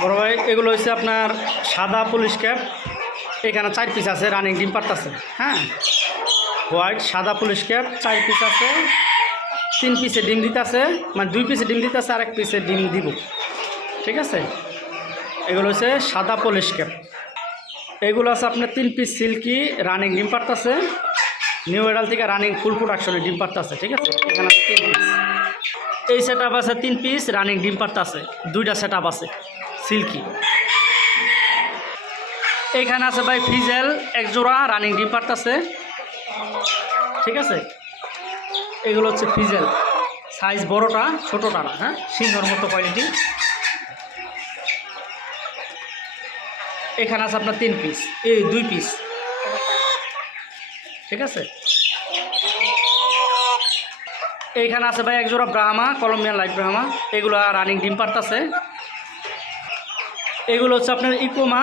বড় ভাই এগুলো হচ্ছে আপনার সাদা পুলিশ ক্যাপ, এখানে 4 পিস আছে, রানিং ডিম পারতেছে। হ্যাঁ, হোয়াইট সাদা পুলিশ ক্যাপ 4 পিস আছে, 3 পিসে ডিম দিতেছে, মানে 2 পিসে ডিম দিতেছে, আর 1 পিসে ডিম দিব। ঠিক আছে, এগুলো হচ্ছে সাদা পুলিশ ক্যাপ। এগুলো আছে আপনার 3 পিস সিল্কি রানিং ডিম পারতেছে, নিউ এডাল থেকে রানিং ফুল প্রোডাকশনে ডিম পারতেছে। ঠিক আছে, এখানে আছে 3 পিস। এই সেট আপ আছে 3 পিস রানিং ডিম পারতেছে, 2টা সেট আপ আছে সিল্কি। এইখানে আছে ভাই ফিজেল 1 জোড়া রানিং ডিম পারতেছে। ঠিক আছে, এগুলো হচ্ছে ফিজেল, সাইজ বড়টা ছোটোটা না, হ্যাঁ, সিংহর মতো কোয়ালিটি। এখানে আছে আপনার 3 পিস, এই 2 পিস। ঠিক আছে, এইখানে আছে ভাই 1 জোড়া ব্রাহ্মা, কলম্বিয়ান লাইট ব্রাহ্মা, এগুলো রানিং ডিম পারতেছে। এগুলো হচ্ছে আপনার ইকোমা।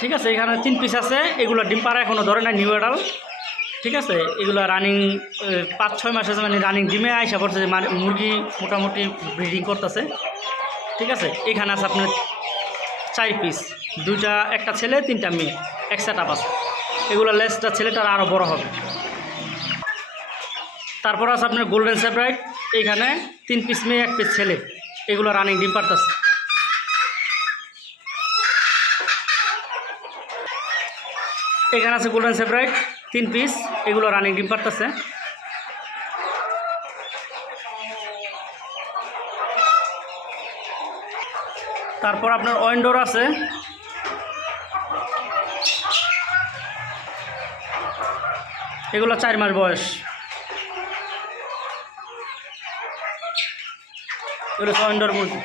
ঠিক আছে, এখানে 3 পিস আছে, এগুলো ডিম পাড়া এখনও ধরে না, নিউ এডাল। ঠিক আছে, এগুলো রানিং 5-6 মাস আছে, মানে রানিং ডিমে আইসা পড়ছে, যে মুরগি মোটামুটি ব্রিডিং করতেছে। ঠিক আছে, এখানে আছে আপনার 4 পিস, 2টা, একটা ছেলে 3টা মেয়ে, এক সেট আপ আছে। এগুলো লেসটা ছেলেটার আরও বড় হবে। তারপর আছে আপনার গোল্ডেন সেপারেট, এইখানে 3 পিস মেয়ে 1 পিস ছেলে, এগুলো রানিং ডিম পারতেছে। এখানে আছে গোল্ডেন সেপারেট 3 পিস, এগুলো রানিং ডিম পারতেছে। তারপর আপনার ওয়েন্ডোর আছে, এগুলো 4 মাস বয়স, এগুলো ওয়েন্ডোর মুরগি।